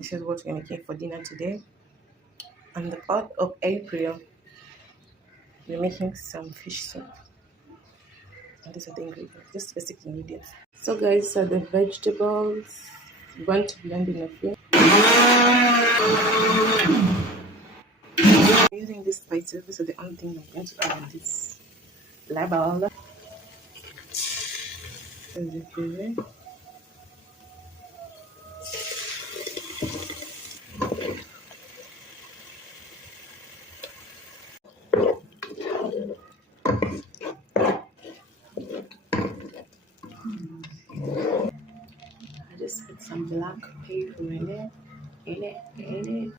This is what we're making for dinner today. On the 4th of April, we're making some fish soup. And these are the ingredients, just basic ingredients. So guys, these are the vegetables. We're going to blend in a few. I'm using these spices. This is the only thing I'm going to add on this label. This is the puree. I just put some black pepper in it.